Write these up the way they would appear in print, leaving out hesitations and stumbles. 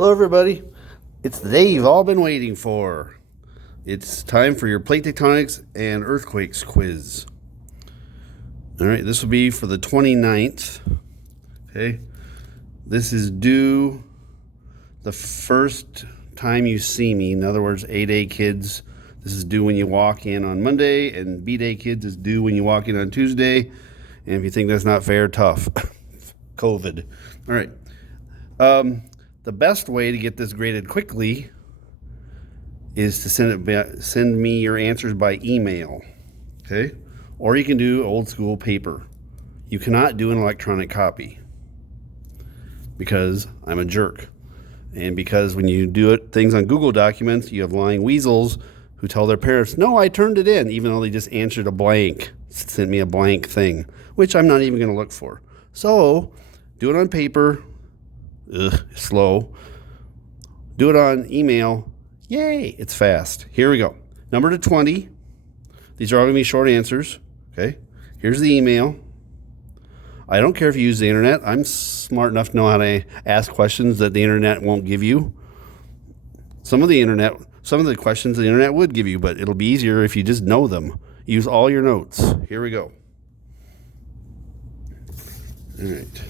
Hello, everybody. It's the day you've all been waiting for. It's time for your plate tectonics and earthquakes quiz. All right, this will be for the 29th. Okay, this is due the first time you see me. In other words, A-Day kids, this is due when you walk in on Monday, and B-Day kids is due when you walk in on Tuesday. And if you think that's not fair, tough. COVID. All right. The best way to get this graded quickly is to send me your answers by email, okay? Or you can do old school paper. You cannot do an electronic copy because I'm a jerk. And because when you do things on Google Documents, you have lying weasels who tell their parents, no, I turned it in, even though they just answered a blank, sent me a blank thing, which I'm not even going to look for. So do it on paper. Slow. Do it on email. Yay, it's fast. Here we go. Number to 20. These are all going to be short answers. Okay. Here's the email. I don't care if you use the internet. I'm smart enough to know how to ask questions that the internet won't give you. Some of the questions the internet would give you, but it'll be easier if you just know them. Use all your notes. Here we go. All right.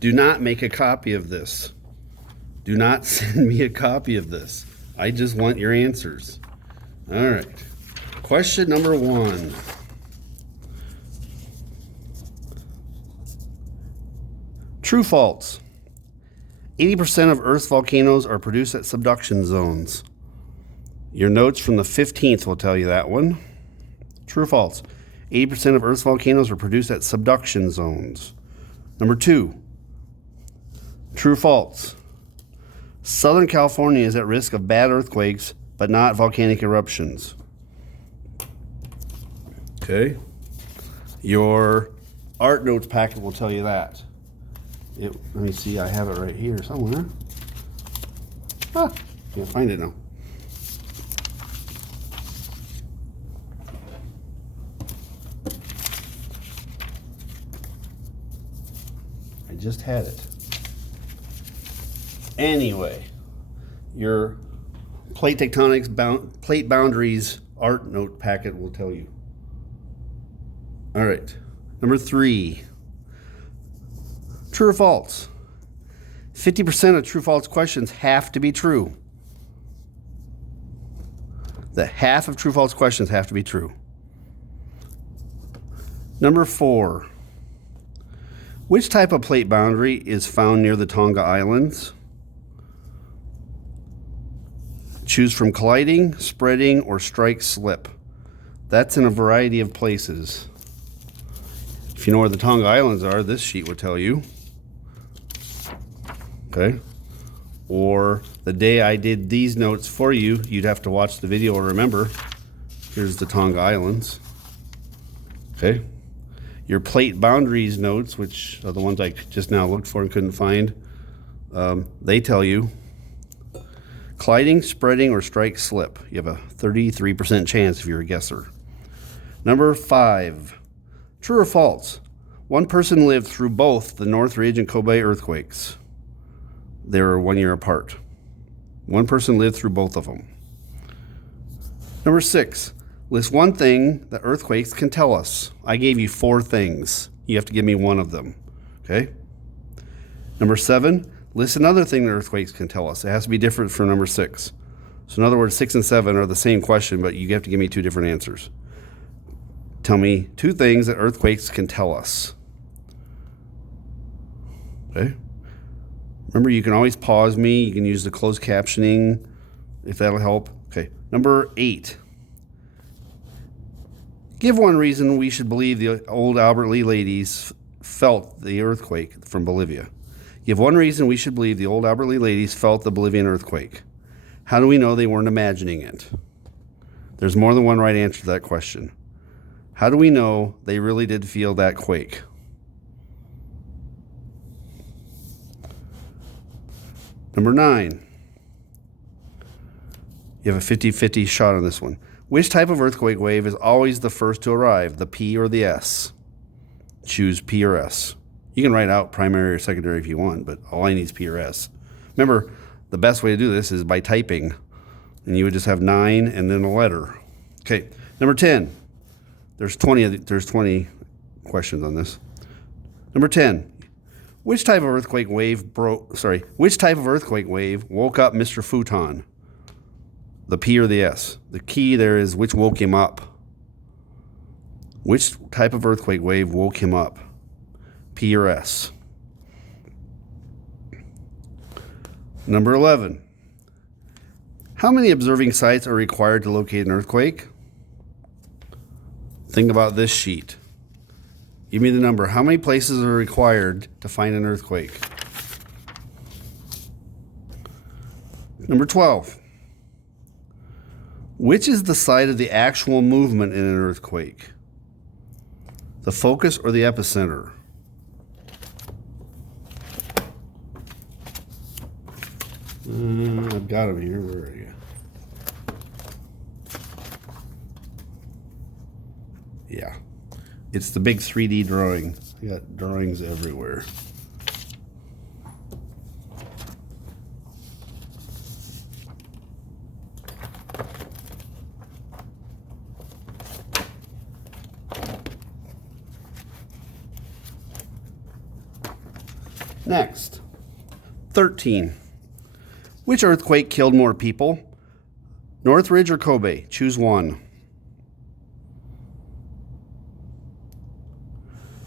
Do not make a copy of this. Do not send me a copy of this. I just want your answers. All right. Question number 1. True, false. 80% of Earth's volcanoes are produced at subduction zones. Your notes from the 15th will tell you that one. True, false. 80% of Earth's volcanoes are produced at subduction zones. Number 2. True, false. Southern California is at risk of bad earthquakes, but not volcanic eruptions. Okay. Your art notes packet will tell you that. Let me see, I have it right here somewhere. Can't find it now. I just had it. Anyway, your plate tectonics plate boundaries art note packet will tell you. All right. Number 3. True or false? 50% of true false questions have to be true. The half of true false questions have to be true. Number 4. Which type of plate boundary is found near the Tonga Islands? Choose from colliding, spreading, or strike slip. That's in a variety of places. If you know where the Tonga Islands are, this sheet would tell you. Okay. Or the day I did these notes for you, you'd have to watch the video or remember. Here's the Tonga Islands. Okay. Your plate boundaries notes, which are the ones I just now looked for and couldn't find, they tell you colliding, spreading, or strike slip. You have a 33% chance if you're a guesser. Number 5. True or false? One person lived through both the Northridge and Kobe earthquakes. They were 1 year apart. One person lived through both of them. Number 6. List one thing that earthquakes can tell us. I gave you 4 things. You have to give me one of them. Okay? Number 7. List another thing that earthquakes can tell us. It has to be different from number 6. So in other words, 6 and 7 are the same question, but you have to give me 2 different answers. Tell me 2 things that earthquakes can tell us. Okay? Remember, you can always pause me. You can use the closed captioning if that'll help. Okay. Number 8. Give one reason we should believe the old Albert Lee ladies felt the earthquake from Bolivia. Give one reason we should believe the old Albert Lee ladies felt the Bolivian earthquake. How do we know they weren't imagining it? There's more than one right answer to that question. How do we know they really did feel that quake? Number 9. You have a 50-50 shot on this one. Which type of earthquake wave is always the first to arrive, the P or the S? Choose P or S. You can write out primary or secondary if you want, but all I need is P or S. Remember, the best way to do this is by typing. And you would just have 9 and then a letter. Okay, number 10. There's 20 questions on this. Number 10. Which type of earthquake wave woke up Mr. Futon? The P or the S? The key there is which woke him up. Which type of earthquake wave woke him up? P or S? Number 11. How many observing sites are required to locate an earthquake? Think about this sheet. Give me the number. How many places are required to find an earthquake? Number 12. Which is the site of the actual movement in an earthquake? The focus or the epicenter? I've got them here. Where are you? Yeah. It's the big 3D drawing. I got drawings everywhere. Next, 13. Which earthquake killed more people? Northridge or Kobe? Choose one.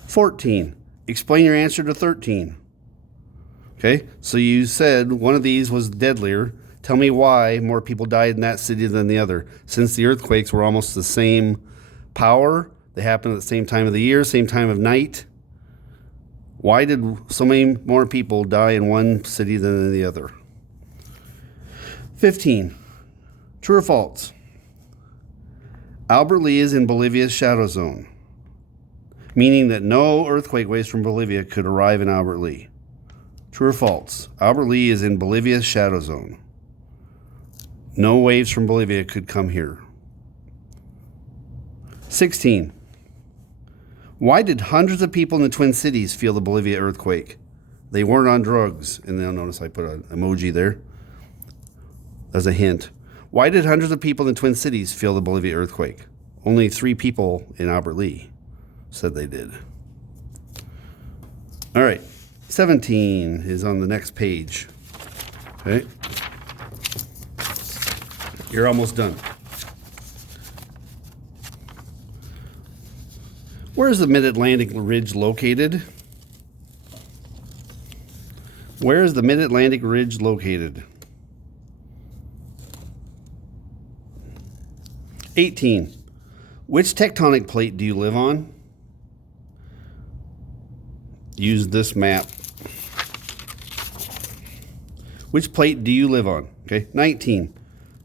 14. Explain your answer to 13. Okay, so you said one of these was deadlier. Tell me why more people died in that city than the other. Since the earthquakes were almost the same power, they happened at the same time of the year, same time of night. Why did so many more people die in one city than in the other? 15. True or false? Albert Lee is in Bolivia's shadow zone, meaning that no earthquake waves from Bolivia could arrive in Albert Lee. True or false? Albert Lee is in Bolivia's shadow zone. No waves from Bolivia could come here. 16. Why did hundreds of people in the Twin Cities feel the Bolivia earthquake? They weren't on drugs. And then notice I put an emoji there. As a hint. Why did hundreds of people in the Twin Cities feel the Bolivia earthquake? Only 3 people in Albert Lee said they did. All right. 17 is on the next page. Okay. You're almost done. Where is the Mid-Atlantic Ridge located? Where is the Mid-Atlantic Ridge located? 18. Which tectonic plate do you live on? Use this map. Which plate do you live on? Okay. 19.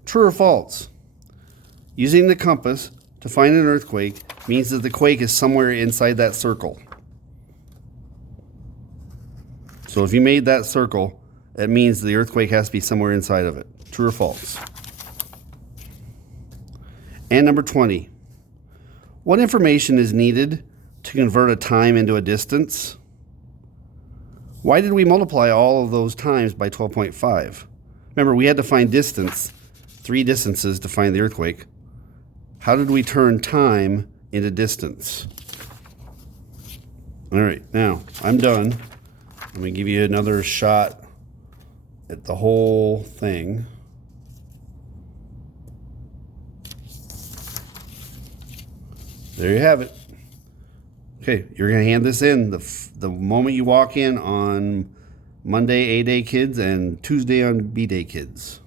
True or false? Using the compass to find an earthquake means that the quake is somewhere inside that circle. So if you made that circle, it means the earthquake has to be somewhere inside of it. True or false? And number 20. What information is needed to convert a time into a distance? Why did we multiply all of those times by 12.5? Remember, we had to find distance, 3 distances to find the earthquake. How did we turn time into distance? All right, now I'm done. Let me give you another shot at the whole thing. There you have it. Okay, you're going to hand this in the moment you walk in on Monday A-Day Kids and Tuesday on B-Day Kids.